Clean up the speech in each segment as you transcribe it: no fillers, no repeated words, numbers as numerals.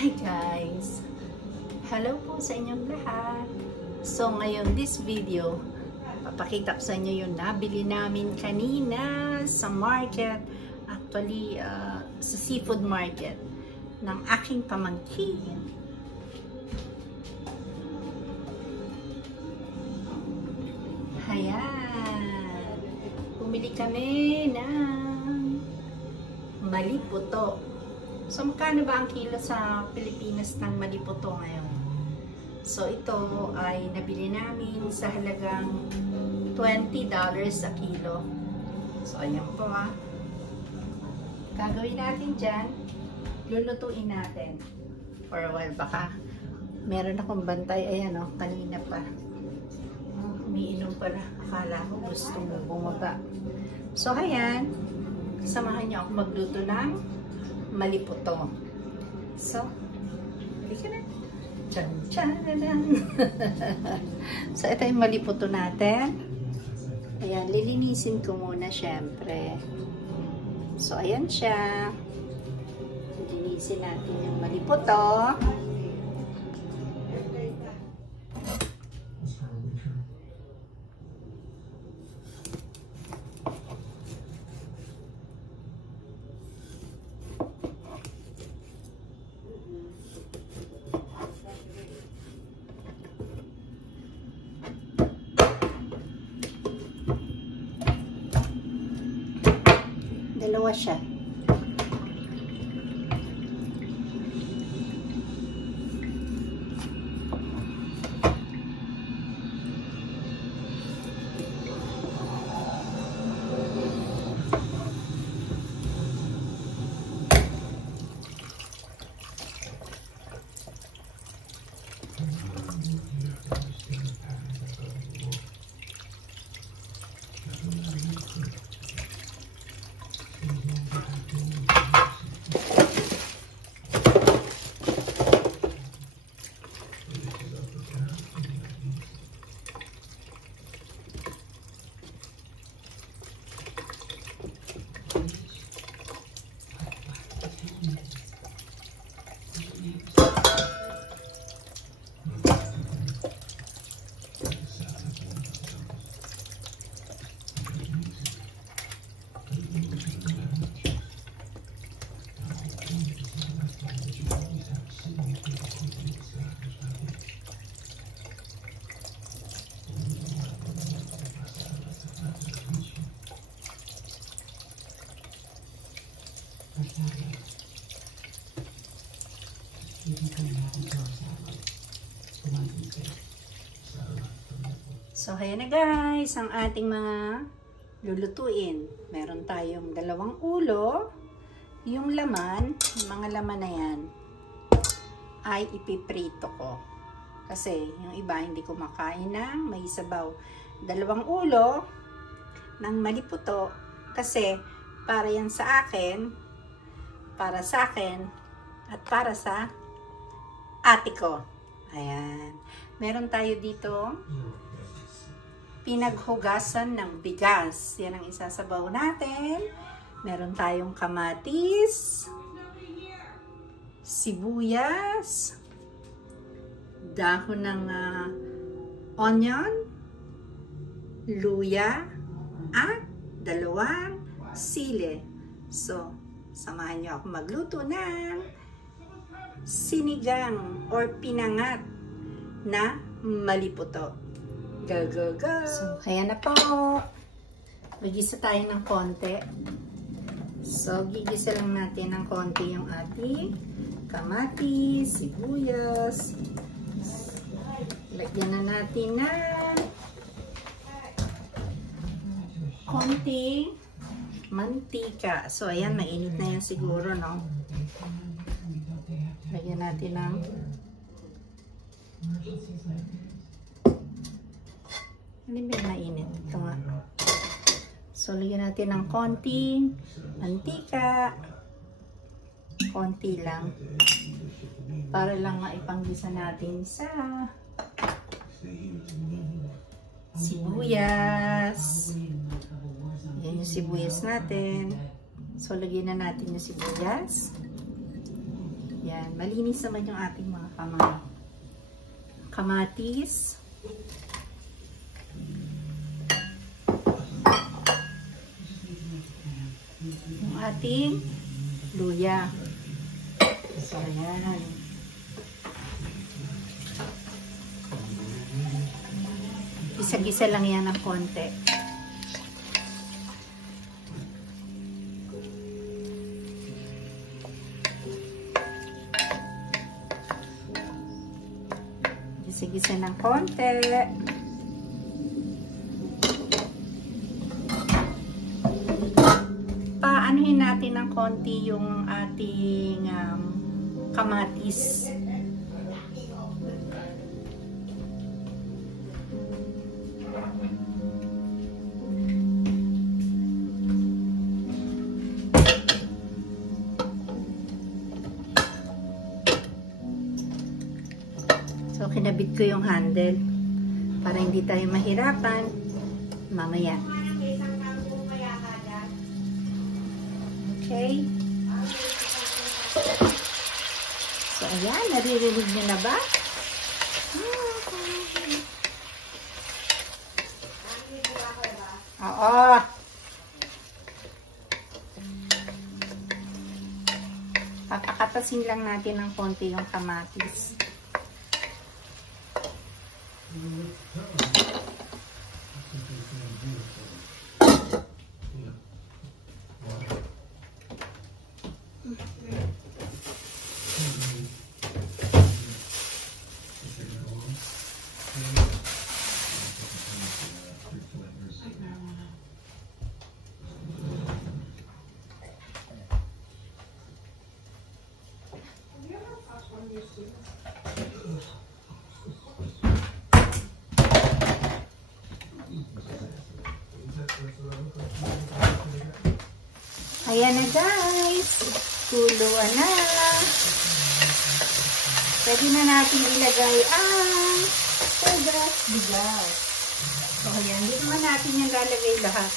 Hi guys! Hello po sa inyong lahat. So ngayon, this video, papakita ko sa inyo yung nabili namin kanina sa market. Actually, sa seafood market ng aking pamangkin. Ayan. Bumili kami ng maliputo. So, magkano ba ang kilo sa Pilipinas ng maliputo ngayon? So, ito ay nabili namin sa halagang $20 a kilo. So, ayan po ha. Gagawin natin dyan, lulutuin natin. For a while, baka meron akong bantay. Ayan o, kanina pa. Umiinom pala. Akala ko gusto mo bumaba. So, ayan. Samahan niyo ako magluto ng maliputo. So, halika na. Tchan-tchanan! So, ito yung maliputo natin. Ayan, lilinisin ko muna syempre. So, ayan siya. Lilinisin natin yung maliputo. Dalawa siya. So, ayan na guys, ang ating mga lulutuin. Meron tayong 2 ulo. Yung laman, yung mga laman na yan, ay ipiprito ko. Kasi yung iba hindi ko makain ng may sabaw. 2 ulo ng maliputo. Kasi para yan sa akin, para sa akin, at para sa ate ko. Ayan. Meron tayo dito pinaghugasan ng bigas. Yan ang isasabaw natin. Meron tayong kamatis, sibuyas, dahon ng onion, luya, at 2 sili. So, samahan niyo ako magluto ng sinigang or pinangat na maliputo. Go, go, go! So, ayan na po. Magisa tayo ng konti. So, gigisa lang natin ng konti yung ating kamatis, sibuyas. Lagyan na natin na konting mantika. So, ayan, mainit na yan siguro, no? Lagyan natin ng hindi ba mainit? Ito nga. So, lagyan natin ng konting mantika. Konti lang. Para lang maipanggisa natin sa sibuyas. Yan yung sibuyas natin. So, lagyan na natin yung sibuyas. Yan, malinis naman yung ating mga kamatis. Yung ating luya. So, ayan. Gisa-gisa lang yan ng konti. Gisa-gisa ng konti. Paanuhin natin ng konti yung ating kamatis. So, kinabit ko yung handle para hindi tayo mahirapan mamaya. Okay. So, ayan. Naririnig nyo na ba? Oo. Papakatasin lang natin ng konti yung kamatis. Ayan na guys, kuluan na. Pwede na natin ilagay ang bigas. So ayan, hindi naman natin yung lalagay lahat.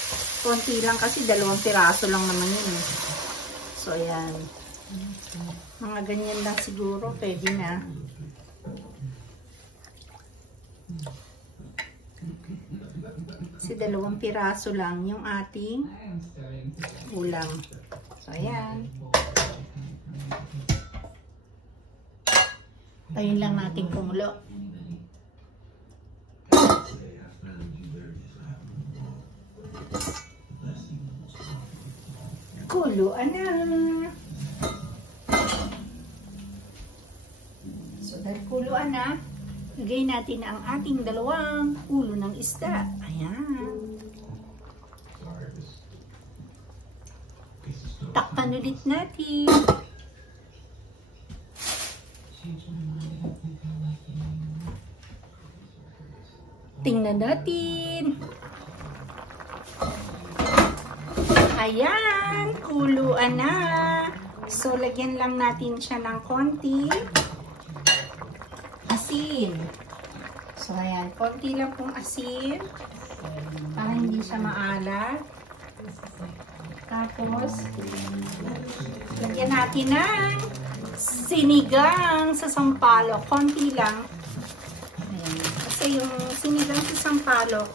Konti lang kasi 2 piraso lang naman yun eh. So ayan, mga ganyan lang siguro, pwede na. Kasi 2 piraso lang yung ating ulam. So, ayan. Tayin lang natin kumulo. Kuluan na. So, dahil kuluan na, lagay natin ang ating 2 ulo ng isda. Ayan. Takpan ulit natin. Tingnan natin. Ayan, kuluan na. So, lagyan lang natin siya ng konti asin. So, ayan, konti lang pong asin para hindi siya maalat. Tapos, lagyan natin ng sinigang sa sampalok. Konti lang. Ayan. Kasi yung sinigang sa sampalok,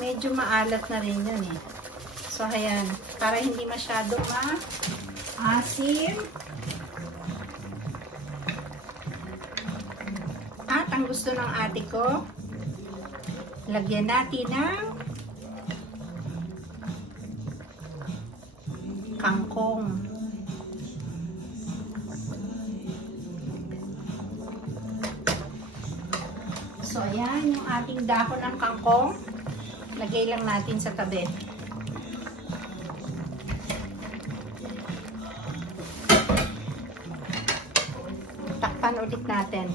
medyo maalat na rin yun eh. So, ayan. Para hindi masyado maasim. At ang gusto ng ate ko, lagyan natin ng kangkong. So, ayan yung ating dahon ng kangkong. Lagay lang natin sa tabi. Takpan ulit natin.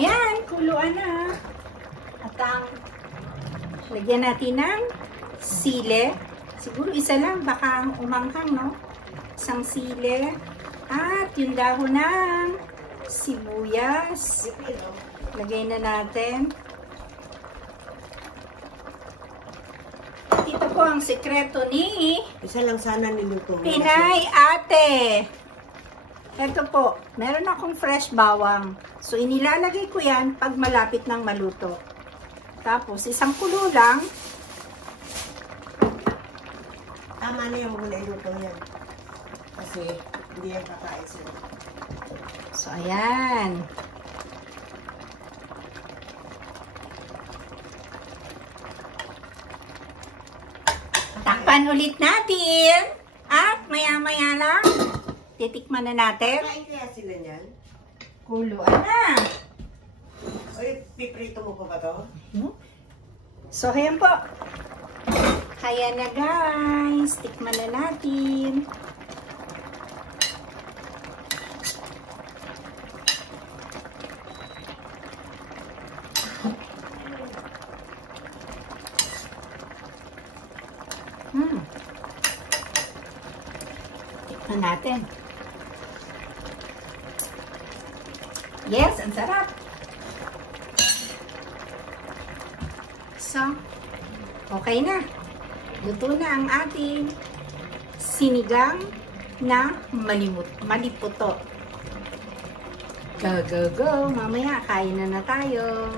ayan, kuluan na. At lagyan natin ng sili. Siguro isa lang, baka umanghang, no? Isang sili. At yung dahon ng sibuyas. Lagay na natin. Ito po ang sekreto ni Isa lang sana niluto mo. Pinay Ate. Ito po, meron akong fresh bawang. So, inilalagay ko yan pag malapit ng maluto. Tapos, isang kulo lang. Tama na yung muna iluto yan. Kasi hindi yan kakain sila. So, ayan. Takpan ulit natin. At maya-maya lang, titikman na natin. Kain kaya sila niyan? Kuluan na. Oy, piprito mo pa ba to? So, ayan po. Kaya na guys. Tikman na natin. Tikman natin. Yes, ang sarap. So, okay na. Luto na ang ating sinigang na maliputo. Go, go, go. Mamaya, kain na tayo.